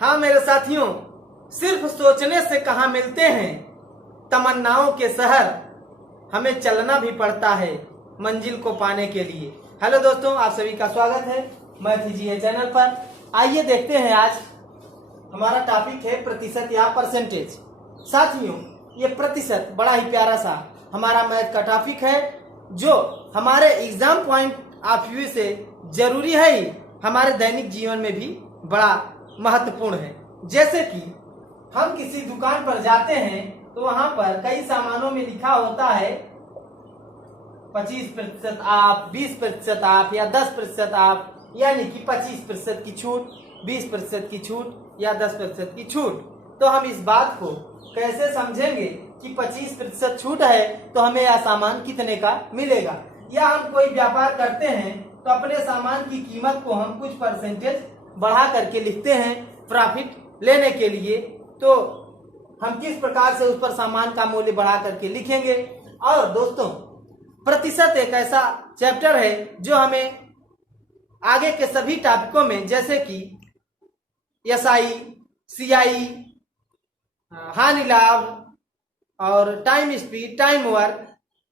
हाँ मेरे साथियों, सिर्फ सोचने से कहाँ मिलते हैं तमन्नाओं के शहर, हमें चलना भी पड़ता है मंजिल को पाने के लिए। हेलो दोस्तों, आप सभी का स्वागत है मैथ इजी चैनल पर। आइए देखते हैं, आज हमारा टॉपिक है प्रतिशत या परसेंटेज। साथियों, ये प्रतिशत बड़ा ही प्यारा सा हमारा मैथ का टॉपिक है, जो हमारे एग्जाम पॉइंट ऑफ व्यू से जरूरी है ही, हमारे दैनिक जीवन में भी बड़ा महत्वपूर्ण है। जैसे कि हम किसी दुकान पर जाते हैं तो वहां पर कई सामानों में लिखा होता है 25% ऑफ, 20% ऑफ या 10% ऑफ, यानी कि 25% की छूट, 20% की छूट या 10% की छूट। तो हम इस बात को कैसे समझेंगे कि 25% छूट है तो हमें यह सामान कितने का मिलेगा, या हम कोई व्यापार करते हैं तो अपने सामान की कीमत को हम कुछ परसेंटेज बढ़ा करके लिखते हैं प्रॉफिट लेने के लिए, तो हम किस प्रकार से उस पर सामान का मूल्य बढ़ा करके लिखेंगे। और दोस्तों, प्रतिशत एक ऐसा चैप्टर है जो हमें आगे के सभी टॉपिकों में, जैसे कि एसआई, सीआई, हानि लाभ और time speed, time work,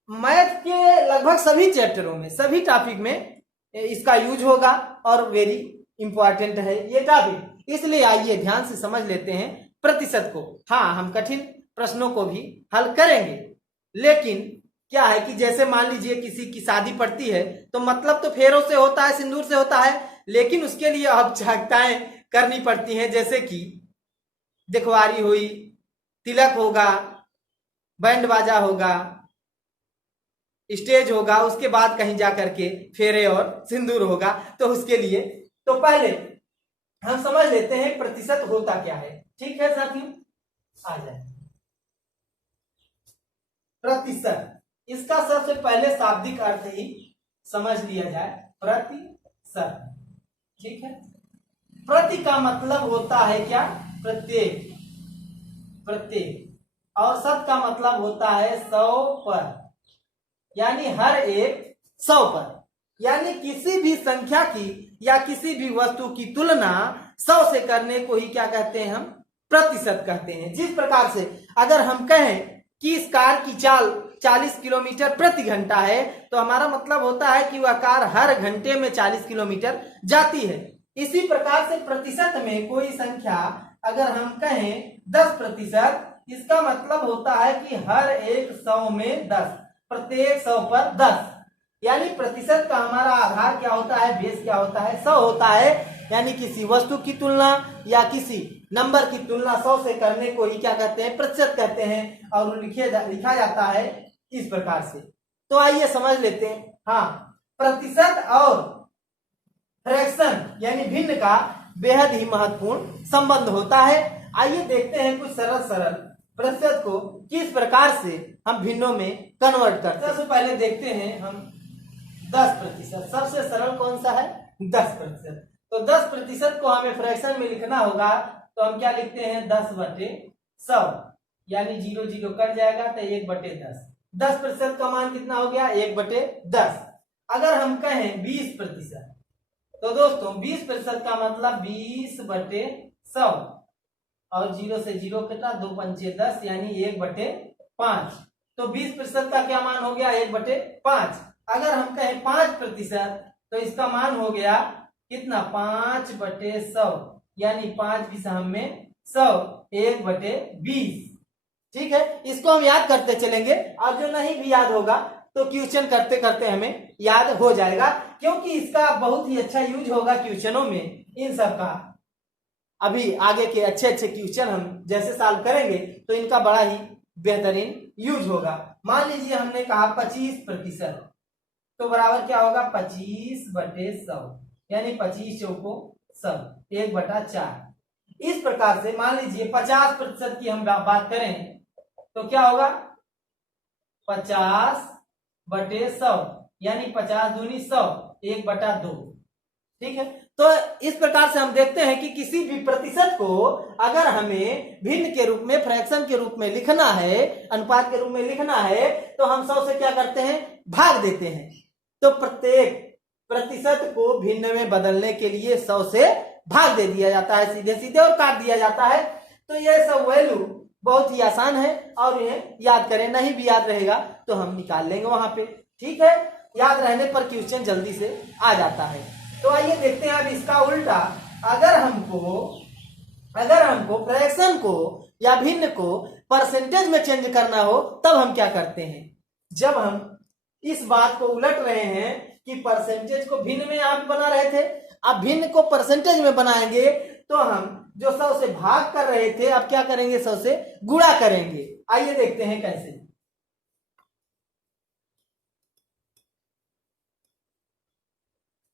math के लगभग सभी चैप्टरों में, सभी टॉपिक में इसका यूज होगा और वेरी इंपॉर्टेंट है ये टॉपिक। इसलिए आइए ध्यान से समझ लेते हैं प्रतिशत को। हाँ, हम कठिन प्रश्नों को भी हल करेंगे, लेकिन क्या है कि जैसे मान लीजिए किसी की शादी पड़ती है तो मतलब तो फेरों से होता है, सिंदूर से होता है, लेकिन उसके लिए औपचारिकताएं करनी पड़ती हैं। जैसे कि दिखवारी हुई, तिलक होगा, बैंड बाजा होगा, स्टेज होगा, उसके बाद कहीं जा करके फेरे और सिंदूर होगा। तो उसके लिए तो पहले हम समझ लेते हैं प्रतिशत होता क्या है। ठीक है साथियों, आ जाए। प्रतिशत, इसका सबसे पहले शाब्दिक अर्थ ही समझ लिया जाए, प्रतिशत। ठीक है, प्रति का मतलब होता है क्या? प्रत्येक, प्रत्येक, और शत का मतलब होता है 100 पर, यानी हर एक 100 पर, यानी किसी भी संख्या की या किसी भी वस्तु की तुलना 100 से करने को ही क्या कहते हैं? हम प्रतिशत कहते हैं। जिस प्रकार से अगर हम कहें कि इस कार की चाल 40 किलोमीटर प्रति घंटा है, तो हमारा मतलब होता है कि वह कार हर घंटे में 40 किलोमीटर जाती है। इसी प्रकार से प्रतिशत में कोई संख्या अगर हम कहें 10%, इसका मतलब होता है कि हर एक 100 में 10, प्रत्येक 100 पर 10, यानी प्रतिशत का हमारा आधार क्या होता है, बेस क्या होता है? 100 होता है। यानी किसी वस्तु की तुलना या किसी नंबर की तुलना 100 से करने को ही क्या कहते हैं? प्रतिशत कहते हैं। और लिखा जाता है इस प्रकार से। तो आइए समझ लेते हैं। हाँ, प्रतिशत और फ्रैक्शन यानी भिन्न का बेहद ही महत्वपूर्ण संबंध होता है। आइए देखते हैं कुछ सरल सरल प्रतिशत को किस प्रकार से हम भिन्नों में कन्वर्ट करते हैं। सबसे पहले देखते हैं हम 10%। सबसे सरल कौन सा है? 10%। तो 10% को हमें फ्रैक्शन में लिखना होगा, तो हम क्या लिखते हैं? 10/100, यानी 0 0 कट जाएगा तो 1/10। 10% का मान कितना हो गया? 1/10। अगर हम कहें 20%, तो दोस्तों 20% का मतलब 20/100, और 0 से 0 कटा, 2 पंचे 10, यानी 1/5। तो 20% का क्या मान हो गया? 1/5। अगर हम कहें 5%, तो इसका मान हो गया कितना? 5/100, यानी 5 भी हम में 100, 1/20। ठीक है, इसको हम याद करते चलेंगे, और जो नहीं भी याद होगा तो क्वेश्चन करते करते हमें याद हो जाएगा, क्योंकि इसका बहुत ही अच्छा यूज होगा क्वेश्चनों में। इन सब का अभी आगे के अच्छे अच्छे क्वेश्चन हम जैसे सॉल्व करेंगे तो इनका बड़ा ही बेहतरीन यूज होगा। मान लीजिए हमने कहा 25%, तो बराबर क्या होगा? 25/100, यानी 25 चौको 100, 1/4। इस प्रकार से मान लीजिए 50% की हम बात करें तो क्या होगा? 50/100, यानी 50 दूनी 100, 1/2। ठीक है, तो इस प्रकार से हम देखते हैं कि किसी भी प्रतिशत को अगर हमें भिन्न के रूप में, फ्रैक्शन के रूप में लिखना है, अनुपात के रूप में लिखना है, तो हम 100 से क्या करते हैं? भाग देते हैं। तो प्रत्येक प्रतिशत को भिन्न में बदलने के लिए 100 से भाग दे दिया जाता है सीधे सीधे और काट दिया जाता है। तो ये सब वैल्यू बहुत ही आसान है और इन्हें याद करें, नहीं भी याद रहेगा तो हम निकाल लेंगे वहां पे। ठीक है, याद रहने पर क्वेश्चन जल्दी से आ जाता है। तो आइए देखते हैं अब इसका उल्टा। अगर हमको फ्रैक्शन को या भिन्न को परसेंटेज में चेंज करना हो तब हम क्या करते हैं। जब हम इस बात को उलट रहे हैं कि परसेंटेज को भिन्न में यहाँ बना रहे थे, अब भिन्न को परसेंटेज में बनाएंगे तो हम जो 100 से भाग कर रहे थे अब क्या करेंगे, 100 से गुणा करेंगे। आइए देखते हैं कैसे।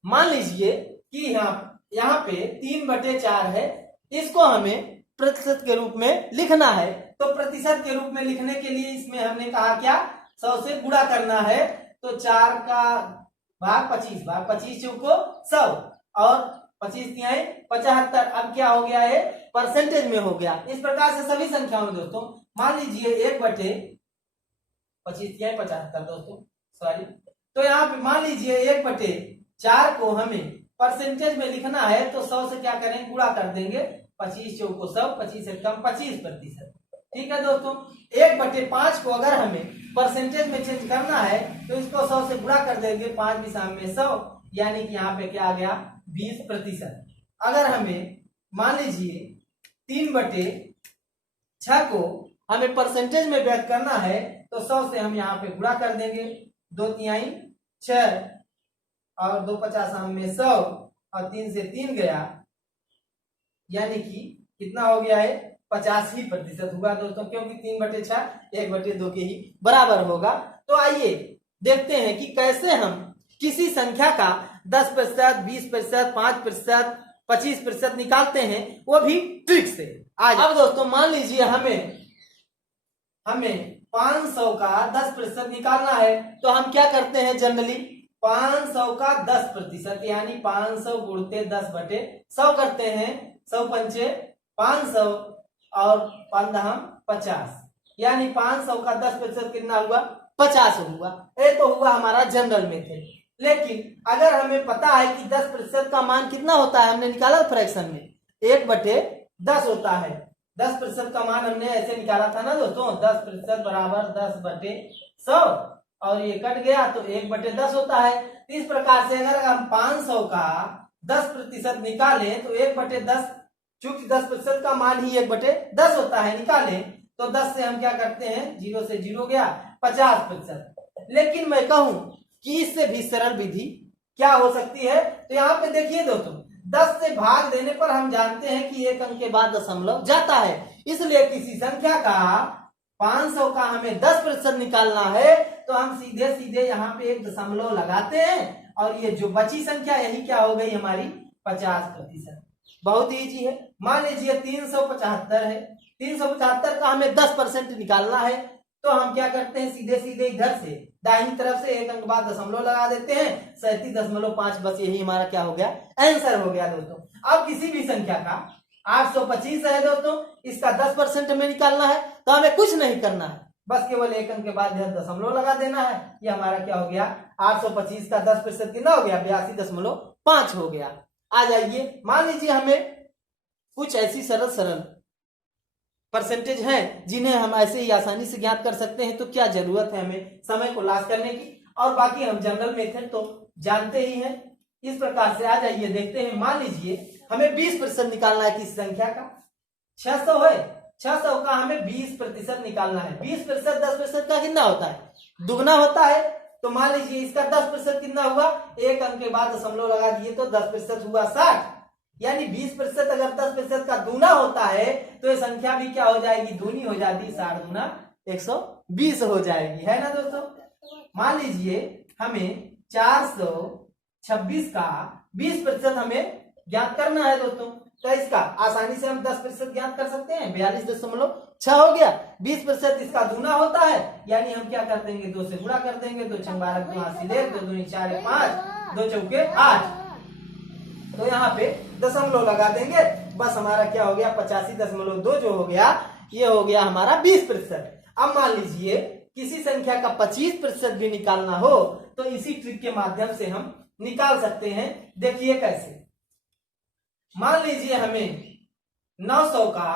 मान लीजिए कि यहाँ पे 3/4 है, इसको हमें प्रतिशत के रूप में लिखना है। तो प्रतिशत के रूप में लिखने के लिए इसमें हमने कहा क्या, 100 से गुणा करना है। तो 4 का भाग 25 भाग 25 चौको 100 और 25 तिहाई 75। अब क्या हो गया है, परसेंटेज में हो गया। इस प्रकार से सभी संख्याओं में दोस्तों मान लीजिए 1/25 तिहाई 75 दोस्तों सॉरी। तो यहाँ पे मान लीजिए 1/4 को हमें परसेंटेज में लिखना है तो 100 से क्या करेंगे, गुणा कर देंगे। 25 चौको 100, 25 से कम 25%। ठीक है दोस्तों, 1/5 को अगर हमें परसेंटेज में चेंज करना है तो इसको 100 से गुणा कर देंगे। 5 दिशा में 100, यानी कि यहाँ पे क्या आ गया, 20%। अगर हमें मान लीजिए 3/6 को हमें परसेंटेज में व्यक्त करना है तो 100 से हम यहाँ पे गुणा कर देंगे। 2 तिहाई 6 और 2 50 में 100 और 3 से 3 गया, यानी कि कितना हो गया है, 85% हुआ दोस्तों, क्योंकि 3/6 1/2 के ही बराबर होगा। तो आइए देखते हैं कि कैसे हम किसी संख्या का 10%, 20%, 5%, 25% निकालते हैं, वो भी ट्रिक से। आज अब दोस्तों मान लीजिए हमें 500 का 10% निकालना है तो हम क्या करते हैं, जनरली 500 का 10% यानी 500 गुणते 10/100 करते हैं। 100 पंचे 500 और 50, यानी 500 का 10% कितना हुआ, 50 हुआ। ये तो हुआ हमारा जनरल मेथड। लेकिन अगर हमें पता है कि 10% का मान कितना होता है, हमने निकाला फ्रैक्शन में 1/10 होता है। 10% का मान हमने ऐसे निकाला था ना दोस्तों, 10% बराबर 10/100 और ये कट गया तो 1/10 होता है। इस प्रकार से अगर हम 500 का 10% निकालें तो 1/10, चूंकि 10% का मान ही 1/10 होता है, निकालें तो 10 से हम क्या करते हैं, 0 से 0 गया, 50%। लेकिन मैं कहूं कि इससे भी सरल विधि क्या हो सकती है, तो यहाँ पे देखिए दोस्तों 10 से भाग देने पर हम जानते हैं कि एक अंक के बाद दशमलव जाता है। इसलिए किसी संख्या का 500 का हमें 10% निकालना है तो हम सीधे सीधे यहाँ पे एक दशमलव लगाते हैं और ये जो बची संख्या यही क्या हो गई हमारी 50%। बहुत ही इजी है। मान लीजिए 375 है, 375 का हमें 10% निकालना है तो हम क्या करते हैं, सीधे सीधे इधर से दाहिनी तरफ से एक अंक बाद दशमलव लगा देते हैं, 37.5। बस यही हमारा क्या हो गया, आंसर हो गया दोस्तों। अब किसी भी संख्या का 825 है दोस्तों, इसका 10% हमें निकालना है तो हमें कुछ नहीं करना है, बस केवल एक अंक के बाद दशमलव लगा देना है। ये हमारा क्या हो गया, 825 का 10% कितना हो गया, 82.5 हो गया। आ जाइए, मान लीजिए हमें कुछ ऐसी सरल परसेंटेज हैं जिन्हें हम ऐसे ही आसानी से ज्ञात कर सकते हैं, तो क्या जरूरत है हमें समय को लॉस करने की, और बाकी हम जनरल मेथड तो जानते ही हैं। इस प्रकार से आ जाइए देखते हैं। मान लीजिए हमें 20% निकालना है किसी संख्या का, 600 है, 600 का हमें 20% निकालना है। 20% 10% का कितना होता है, दुगना होता है। तो मान लीजिए इसका 10% कितना हुआ, एक अंक के बाद दशमलव लगा दिए तो 10% हुआ 60, यानी 20% अगर 10% का दूना होता है तो ये संख्या भी क्या हो जाएगी, दूनी हो जाती है, 60 दूना 120 हो जाएगी, है ना दोस्तों। मान लीजिए हमें 426 का 20% हमें ज्ञात करना है दोस्तों, तो इसका आसानी से हम 10% ज्ञात कर सकते हैं, 42.6 हो गया। 20% इसका दूना होता है, यानी हम क्या कर देंगे, 2 से गुणा कर देंगे। 2 × 12 = 8, 2 दूनी 4 = 5, 2 चौके 8। तो यहाँ पे दशमलव लगा देंगे, बस हमारा क्या हो गया, 85.2 जो हो गया, ये हो गया हमारा 20%। अब मान लीजिए किसी संख्या का 25% भी निकालना हो तो इसी ट्रिक के माध्यम से हम निकाल सकते हैं। देखिए कैसे। मान लीजिए हमें 900 का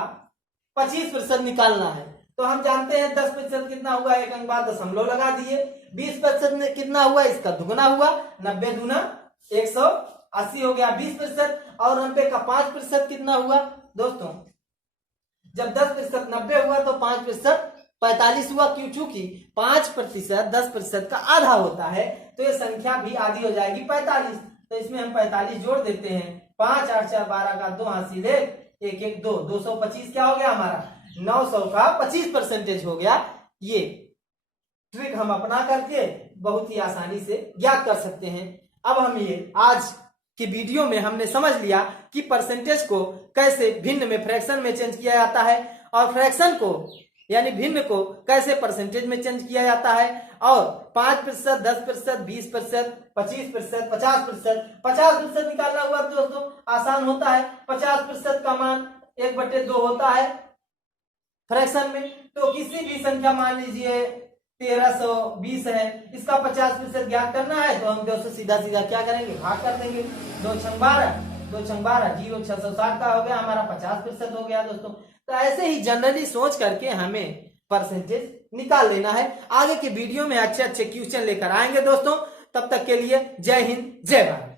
25% निकालना है, तो हम जानते हैं 10% कितना हुआ, एक अंक बाद दशमलव लगा दिए। 20% कितना हुआ, इसका दुगना हुआ, 90 दूना 180 हो गया 20%। और 90 का 5% कितना हुआ दोस्तों, जब 10% 90 हुआ तो 5% 45 हुआ। क्यों? चूंकि 5% 10% का आधा होता है, तो ये संख्या भी आधी हो जाएगी 45। तो इसमें हम 45 जोड़ देते हैं। 5 8 4 12 का 2 हासिल 1 1 2 225 क्या हो गया हमारा, 900 का 25% हो गया। ये ट्रिक हम अपना करके बहुत ही आसानी से ज्ञात कर सकते हैं। अब हम ये आज की वीडियो में हमने समझ लिया कि परसेंटेज को कैसे भिन्न में फ्रैक्शन में चेंज किया जाता है, और फ्रैक्शन को यानी भिन्न को कैसे परसेंटेज में चेंज किया जाता है, और 5%, 10%, 20%, 25%, 50%। 50% निकालना हुआ दोस्तों आसान होता है। 50% का मान 1/2 होता है फ्रैक्शन में। तो किसी भी संख्या, मान लीजिए 1320 है, इसका 50% ज्ञात करना है, तो हम 2 से सीधा सीधा क्या करेंगे, भाग कर देंगे। 2 छंग 12, 2 छंग 12, 0 660 का हो गया हमारा 50% हो गया दोस्तों। तो ऐसे ही जनरली सोच करके हमें परसेंटेज निकाल लेना है। आगे के वीडियो में अच्छे अच्छे क्वेश्चन लेकर आएंगे दोस्तों। तब तक के लिए जय हिंद, जय भारत।